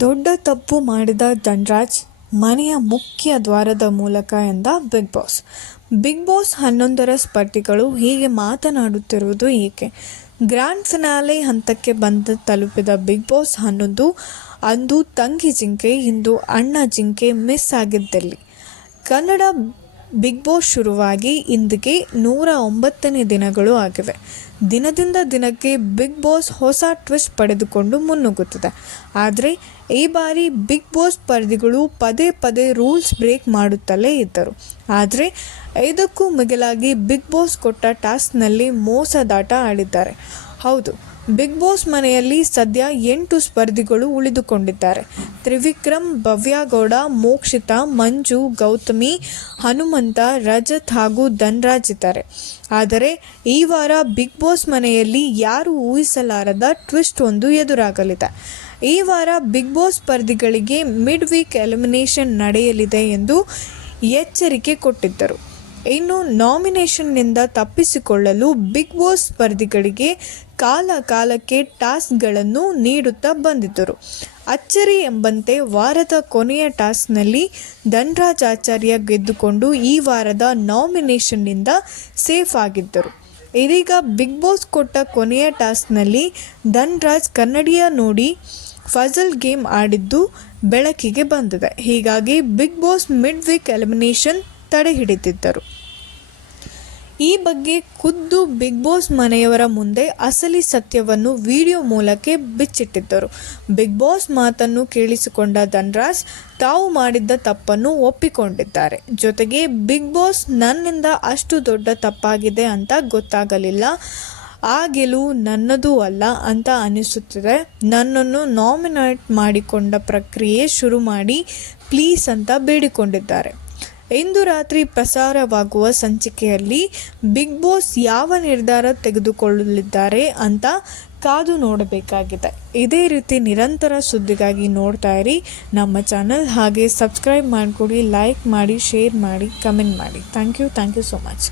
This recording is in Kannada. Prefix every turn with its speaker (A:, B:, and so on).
A: ದೊಡ್ಡ ತಪ್ಪು ಮಾಡಿದ ಧನ್ರಾಜ್ ಮನೆಯ ಮುಖ್ಯ ದ್ವಾರದ ಮೂಲಕ ಎಂದ ಬಿಗ್ ಬಾಸ್ ಬಿಗ್ ಬಾಸ್ ಹನ್ನೊಂದರ ಸ್ಪರ್ಧಿಗಳು ಹೀಗೆ ಮಾತನಾಡುತ್ತಿರುವುದು ಏಕೆ? ಗ್ರ್ಯಾಂಡ್ ಫಿನಾಲೆ ಹಂತಕ್ಕೆ ಬಂದು ತಲುಪಿದ ಬಿಗ್ ಬಾಸ್ ಹನ್ನೊಂದು, ಅಂದು ತಂಗಿ ಜಿಂಕೆ, ಇಂದು ಅಣ್ಣ ಜಿಂಕೆ ಮಿಸ್ ಆಗಿದ್ದಲ್ಲಿ. ಕನ್ನಡ ಬಿಗ್ ಬಾಸ್ ಶುರುವಾಗಿ ಇಂದಿಗೆ ನೂರ ಒಂಬತ್ತನೇ ದಿನಗಳು ಆಗಿವೆ. ದಿನದಿಂದ ದಿನಕ್ಕೆ ಬಿಗ್ ಬಾಸ್ ಹೊಸ ಟ್ವಿಸ್ಟ್ ಪಡೆದುಕೊಂಡು ಮುನ್ನುಗ್ಗುತ್ತದೆ. ಆದರೆ, ಈ ಬಾರಿ ಬಿಗ್ ಬಾಸ್ ಸ್ಪರ್ಧಿಗಳು ಪದೇ ಪದೇ ರೂಲ್ಸ್ ಬ್ರೇಕ್ ಮಾಡುತ್ತಲೇ ಇದ್ದರು. ಆದರೆ ಇದಕ್ಕೂ ಮಿಗಿಲಾಗಿ ಬಿಗ್ ಬಾಸ್ ಕೊಟ್ಟ ಟಾಸ್ಕ್ನಲ್ಲಿ ಮೋಸದಾಟ ಆಡಿದ್ದಾರೆ. ಹೌದು ಬಿಗ್ ಬಾಸ್ ಮನೆಯಲ್ಲಿ ಸದ್ಯ ಎಂಟು ಸ್ಪರ್ಧಿಗಳು ಉಳಿದುಕೊಂಡಿದ್ದಾರೆ. ತ್ರಿವಿಕ್ರಮ್, ಭವ್ಯಗೌಡ, ಮೋಕ್ಷಿತಾ, ಮಂಜು, ಗೌತಮಿ, ಹನುಮಂತ, ರಜತ್ ಹಾಗೂ ಧನ್ರಾಜ್ ಇದ್ದಾರೆ. ಆದರೆ ಈ ವಾರ ಬಿಗ್ ಬಾಸ್ ಮನೆಯಲ್ಲಿ ಯಾರು ಊಹಿಸಲಾರದ ಟ್ವಿಸ್ಟ್ ಒಂದು ಎದುರಾಗಲಿದೆ. ಈ ವಾರ ಬಿಗ್ ಬಾಸ್ ಸ್ಪರ್ಧಿಗಳಿಗೆ ಮಿಡ್ ವೀಕ್ ಎಲಿಮಿನೇಷನ್ ನಡೆಯಲಿದೆ ಎಂದು ಎಚ್ಚರಿಕೆ ಕೊಟ್ಟಿದ್ದರು. ಇನ್ನು ನಾಮಿನೇಷನ್ನಿಂದ ತಪ್ಪಿಸಿಕೊಳ್ಳಲು ಬಿಗ್ ಬಾಸ್ ಸ್ಪರ್ಧಿಗಳಿಗೆ ಕಾಲ ಕಾಲಕ್ಕೆ ಟಾಸ್ಕ್ಗಳನ್ನು ನೀಡುತ್ತಾ ಬಂದಿದ್ದರು. ಅಚ್ಚರಿ ಎಂಬಂತೆ ವಾರದ ಕೊನೆಯ ಟಾಸ್ಕ್ನಲ್ಲಿ ಧನ್ರಾಜ್ ಆಚಾರ್ಯ ಗೆದ್ದುಕೊಂಡು ಈ ವಾರದ ನಾಮಿನೇಷನ್ನಿಂದ ಸೇಫ್ ಆಗಿದ್ದರು. ಇದೀಗ ಬಿಗ್ ಬಾಸ್ ಕೊಟ್ಟ ಕೊನೆಯ ಟಾಸ್ಕ್ನಲ್ಲಿ ಧನ್ರಾಜ್ ಕನ್ನಡಿಯ ನೋಡಿ ಫಜಲ್ ಗೇಮ್ ಆಡಿದ್ದು ಬೆಳಕಿಗೆ ಬಂದಿದೆ. ಹೀಗಾಗಿ Bigg Boss mid week elimination ತಡೆ ಹಿಡಿದಿದ್ದರು. ಈ ಬಗ್ಗೆ ಖುದ್ದು ಬಿಗ್ ಬಾಸ್ ಮನೆಯವರ ಮುಂದೆ ಅಸಲಿ ಸತ್ಯವನ್ನು ವಿಡಿಯೋ ಮೂಲಕ ಬಿಚ್ಚಿಟ್ಟಿದ್ದರು. ಬಿಗ್ ಬಾಸ್ ಮಾತನ್ನು ಕೇಳಿಸಿಕೊಂಡ ಧನ್ರಾಜ್, ತಾವು ಮಾಡಿದ್ದ ತಪ್ಪನ್ನು ಒಪ್ಪಿಕೊಂಡಿದ್ದಾರೆ. ಜೊತೆಗೆ ಬಿಗ್ ಬಾಸ್ ನನ್ನಿಂದ ಅಷ್ಟು ದೊಡ್ಡ ತಪ್ಪಾಗಿದೆ ಅಂತ ಗೊತ್ತಾಗಲಿಲ್ಲ. ಆ ಗೆಲುವು ನನ್ನದೂ ಅಲ್ಲ ಅಂತ ಅನಿಸುತ್ತಿದೆ. ನನ್ನನ್ನು ನಾಮಿನೇಟ್ ಮಾಡಿಕೊಂಡ ಪ್ರಕ್ರಿಯೆ ಶುರು ಮಾಡಿ ಪ್ಲೀಸ್ ಅಂತ ಬೇಡಿಕೊಂಡಿದ್ದಾರೆ. ಇಂದು ರಾತ್ರಿ ಪ್ರಸಾರವಾಗುವ ಸಂಚಿಕೆಯಲ್ಲಿ ಬಿಗ್ ಬಾಸ್ ಯಾವ ನಿರ್ಧಾರ ತೆಗೆದುಕೊಳ್ಳಲಿದ್ದಾರೆ ಅಂತ ಕಾದು ನೋಡಬೇಕಾಗಿದೆ. ಇದೇ ರೀತಿ ನಿರಂತರ ಸುದ್ದಿಗಾಗಿ ನೋಡ್ತಾ ಇರಿ. ನಮ್ಮ ಚಾನಲ್ ಹಾಗೆ ಸಬ್ಸ್ಕ್ರೈಬ್ ಮಾಡಿಕೊಡಿ ಲೈಕ್ ಮಾಡಿ ಶೇರ್ ಮಾಡಿ ಕಮೆಂಟ್ ಮಾಡಿ. Thank you thank you so much